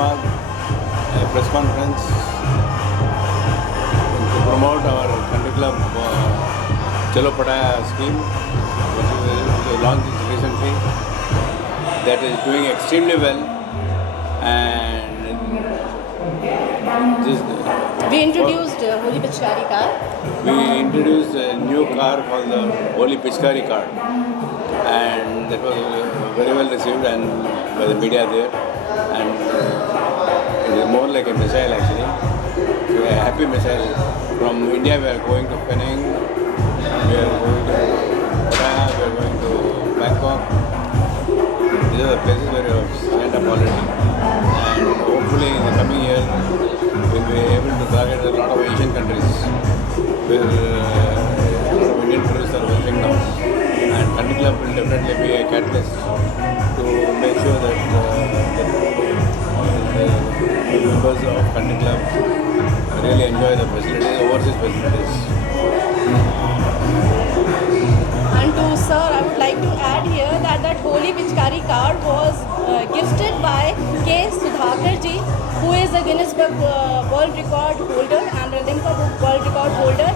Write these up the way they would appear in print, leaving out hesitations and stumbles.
Hyderabad, a press conference to promote our country club Chalo Pataya scheme, which we launched recently. That is doing extremely well, and just We introduced Holi Pichkari car. we introduced a new car called the Holi Pichkari car, and that was very well received and by the media there, and it is more like a missile actually. So a happy missile. From India we are going to Penang, we are going to Pattaya, we are going to Bangkok. These are the places where we have signed up already, and hopefully in the coming year we will be able to target a lot of Asian countries where a lot of Indian tourists are visiting now, and Country Club will definitely be a catalyst to make sure that the members of Country Club really enjoy the facilities, overseas facilities. And to sir, I would like to add here that Holi Pichkari car was gifted by K. Sudhakar ji, who is a Guinness Book World Record holder and a Limca Book World Record holder.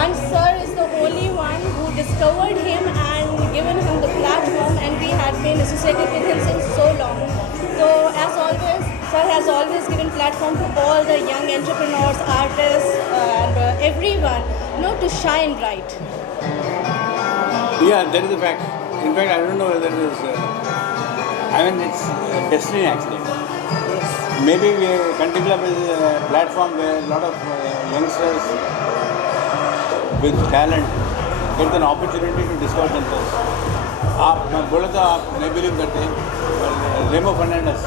And sir is the only one who discovered him and given him the platform, and we had been associated with him since so long. So as always, sir has always given platform to all the young entrepreneurs, artists, and everyone, to shine bright. Yeah, that is a fact. In fact, I don't know whether it is. It's destiny actually. Maybe Country Club is a platform where a lot of youngsters with talent get an opportunity to discover themselves. मैं बोला था आप नहीं believe करते, Remo Fernandes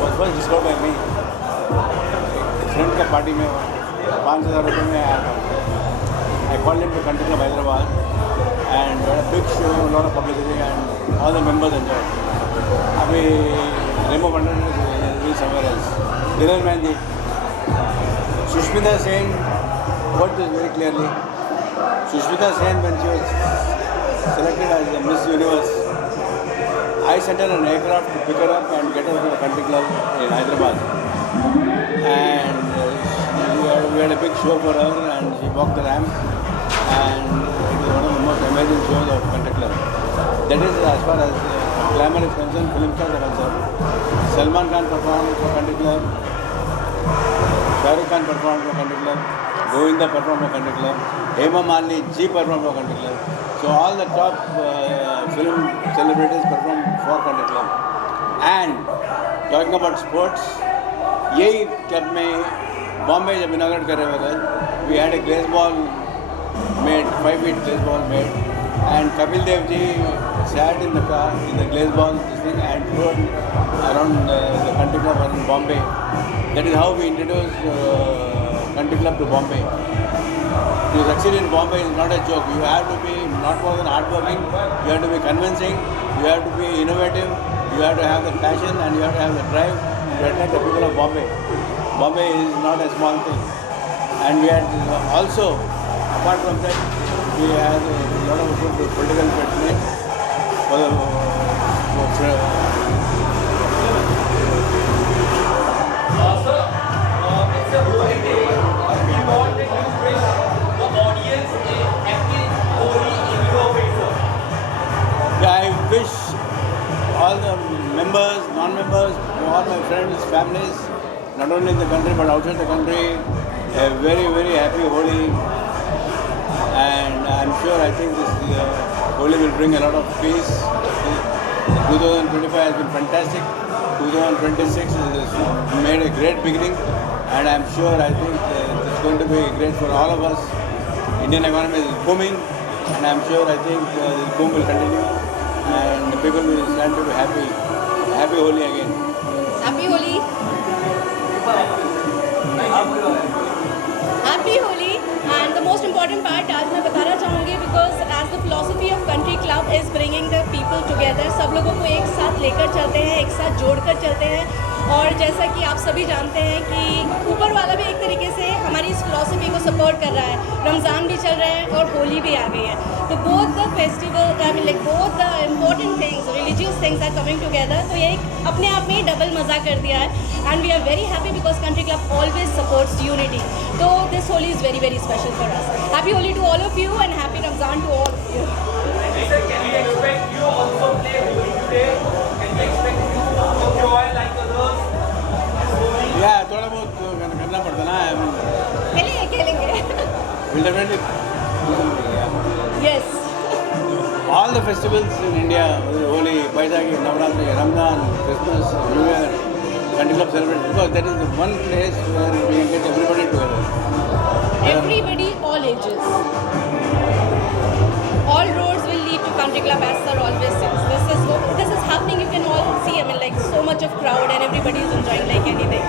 was first discovered by me. Friend का party में 5,000 रुपये में आया था. I called him to Country Club Hyderabad and we had a big show, a lot of publicity, and all the members enjoyed. अभी रेमो Fernandes is somewhere else. Dhiren Mehndi, Sushmita Sen got this very clearly. Sushmita Sen, when she was selected as the Miss Universe, I sent her an aircraft to pick her up and get her to the Country Club in Hyderabad. And we had a big show for her, and she walked the ramp, and it was one of the most amazing shows of Country Club. That is as far as glamour is concerned, film stars are concerned. Salman Khan performed for Country Club, Shah Rukh Khan performed for Country Club, Govinda performed for Country Club, Hema Malini ji performed for Country Club. So all the top film celebrities performed for Country Club. And talking about sports, यही club में बॉम्बे जब inaugurate कर रहे वक्त we had a glaze ball made, 5 feet glaze ball made, and Kapil Dev ji sat in the car in the glaze ball thing and rode around the Country Club in Bombay. That is how we introduced Country Club to Bombay. To succeed in Bombay is not a joke. You have to be not more than hardworking, you have to be convincing, you have to be innovative, you have to have the passion, and you have to have the drive to attract the people of Bombay. Bombay is not a small thing. And we had also, apart from that, we had a lot of good political patronage for the I wish all the members, non-members, all my friends, families, not only in the country but outside the country, a very, very happy Holi. And I'm sure, I think this Holi will bring a lot of peace. 2025 has been fantastic. 2026 has made a great beginning. And I'm sure, I think it's going to be great for all of us. Indian economy is booming. And I'm sure, I think the boom will continue. And the people will stand to be happy. Happy Holi again. Happy Holi. Happy Holi. And the most important part आज मैं बताना चाहूँगी because as the philosophy of Country Club is bringing the people together, सब लोगों को एक साथ लेकर चलते हैं, एक साथ जोड़कर चलते हैं. और जैसा कि आप सभी जानते हैं कि ऊपर वाला भी एक तरीके से हमारी इस फिलॉसफी को सपोर्ट कर रहा है, रमज़ान भी चल रहा है और होली भी आ गई है, तो both the festival I mean like both the important things religious things are coming together, तो ये एक अपने आप में ही डबल मज़ा कर दिया है and we are very happy because country club always supports unity, तो this Holi is very very special for us. Happy Holi to all of you and happy Ramzan to all of you. Sir, can we expect you also play Holi today? Can we expect you to enjoy like others? या थोड़ा बहुत करना पड़ता ना. I mean, खेलेंगे खेलेंगे. we'll definitely do something. Yeah. Yes. All the festivals in India, Holi, Baisakhi, Navratri, Ramadan, Christmas, New Year, Country Club celebrate because that is the one place where we can get everybody together. Everybody, all ages. All roads will lead to Country Club as sir always says. This is happening. You can all see. I mean, like so much of crowd and everybody is enjoying like anything.